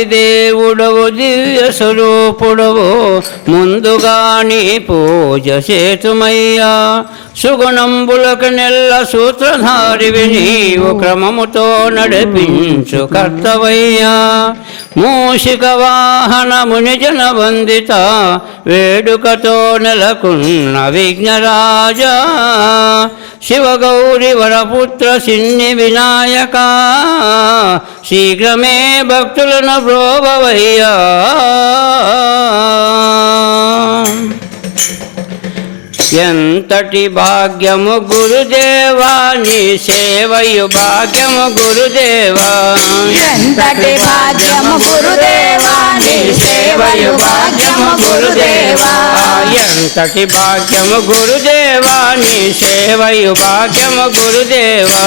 ఆదిదేవుడవు దివ్య స్వరూపుడవు. ముందుగా నీ పూజ చేతుమయ్యా. సుగుణంబులకు నెల్ల సూత్రధారివి నీవు క్రమముతో నడిపించు కర్తవయ్యా. మూషిక వాహన మునిజన వందిత వేడుకతో నెలకున్న విఘ్నరాజా శివగౌరి వరపుత్ర సిన్ని వినాయక శీఘ్రమే భక్తులను ప్రోభవయ్యా. ఎంతటి భాగ్యము గురుదేవా నీ సేవయు భాగ్యము గురుదేవా. ఎంతటి భాగ్యము గురుదేవా నీ సేవయు భాగ్యము గురుదేవా. ఎంతటి భాగ్యము గురుదేవా నీ సేవయు భాగ్యము గురుదేవా.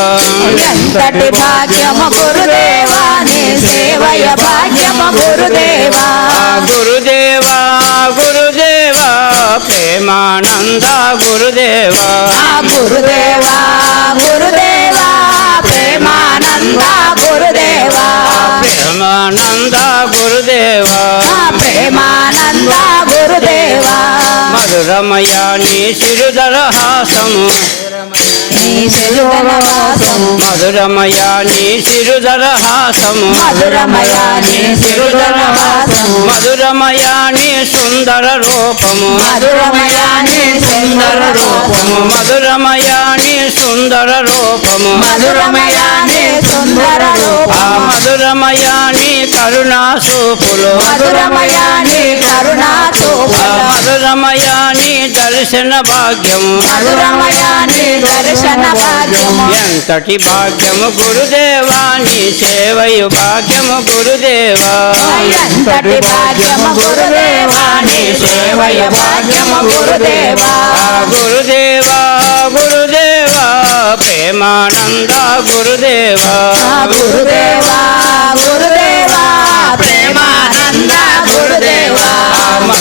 ఎంతటి భాగ్యము గురుదేవా నీ సేవయ భాగ్యము గురుదేవా. గురుదేవా గురుదేవా ప్రేమానంద గురుదేవా. గురుదేవా గురుదేవా ప్రేమానంద గురుదేవా. ప్రేమానంద గురుదేవా. ప్రేమానంద గురుదేవా. మధురమయ నీ సిరుదరహాసము సిరుదరవాసము మధురమయ నీ సిరుదరహాసము మధురమయ నీ సిరుదరవాసము మధురమయ నీ సుందర రూపము. మధురమయ నీ సుందర రూపము. మధురమయ నీ సుందర రూపము. మధురమయ నీ సుందర రూపము. మధురమయ నీ కరుణా సూపులు. మధురమయ నీ కరుణా నీ దర్శన భాగ్యము ఎంతటి భాగ్యము గురుదేవా నీ సేవయు భాగ్యము గురుదేవా. ఎంతటి భాగ్యము గురుదేవా నీ సేవయ భాగ్యము గురుదేవా. గురుదేవా గురుదేవా ప్రేమానంద గురుదేవా. గురుదేవా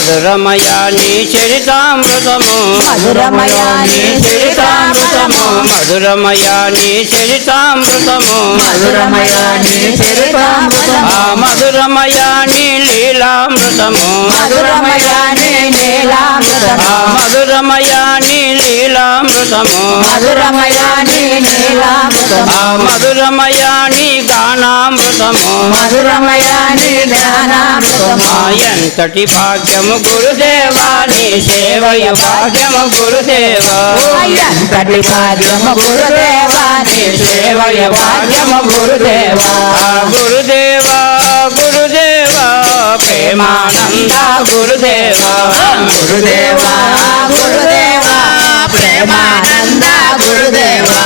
మధురమయ నీ చరితామృతము. మధురమయ నీ చరితామృతము. మధురమయ నీ చరితామృతము. మధురమయ నీ లీలామృతము మధురమయ నీ నీలామృతము? ఆ మధురమయ నీ గానామృతము? మధురమయ నీ జ్ఞానామృతము? ఆ ఎంతటి భాగ్యము గురుదేవా నీ సేవయ భాగ్యము గురుదేవా? ఎంతటి భాగ్యము గురుదేవా నీ సేవయ భాగ్యము గురుదేవా? గురుదేవా గురుదేవా ప్రేమానంద గురుదేవా. గురుదేవా ప్రేమానంద గురుదేవా.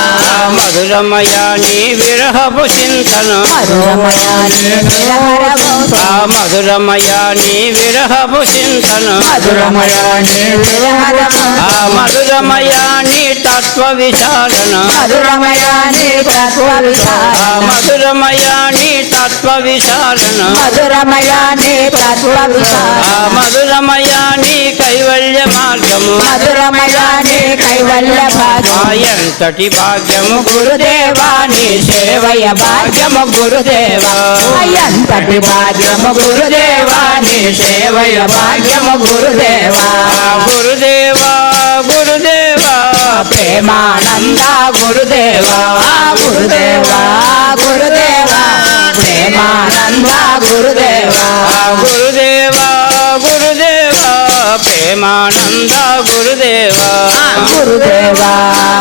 మధురమయ నీ విరహపు చింతన. మధురమయ నీ మధురమయ విరహపు చింతన. మధురమయ నీ మధురమయ తత్వ విచారణ. మధురమయ నీ తత్వ ఆ విచార మధురమయ నీ తత్వ విచారణ. మధురమయ నీ తత్వ విచార ఆ మధురమయ నీ కైవల్య మార్గము. మధురమయ భాగ్యం ఎంతటి భాగ్యము గురుదేవా నీ సేవయ భాగ్యము గురుదేవా. ఎంతటి భాగ్యము గురుదేవా నీ సేవయ భాగ్యము గురుదేవా. గురుదేవా గురుదేవా. ప్రేమానంద గురుదేవా. గురుదేవా. గురుదేవా. గురుదేవా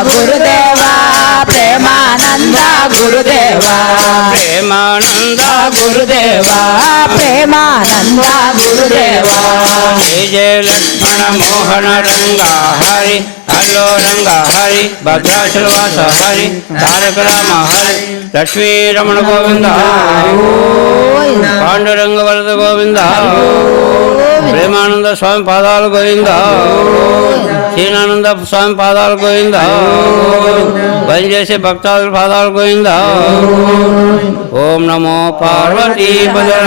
గురుదేవా ప్రేమానంద గురుదేవా. ప్రేమానంద గురుదేవా ప్రేమానంద గురుదేవా. జయ జయ లక్ష్మణ మోహన రంగ హరి హలో రంగ హరి భద్రాచలవాస హరి తారక రామ హరి లక్ష్మీ రమణ గోవింద పాండురంగ వరద గోవింద ప్రేమానంద స్వామి పాదాలు గోవింద శ్రీనానంద స్వామి పాదాలు గోయిందా భజన భక్తాదుల పాదాలు గోయిందా ఓం నమో పార్వతీ పదర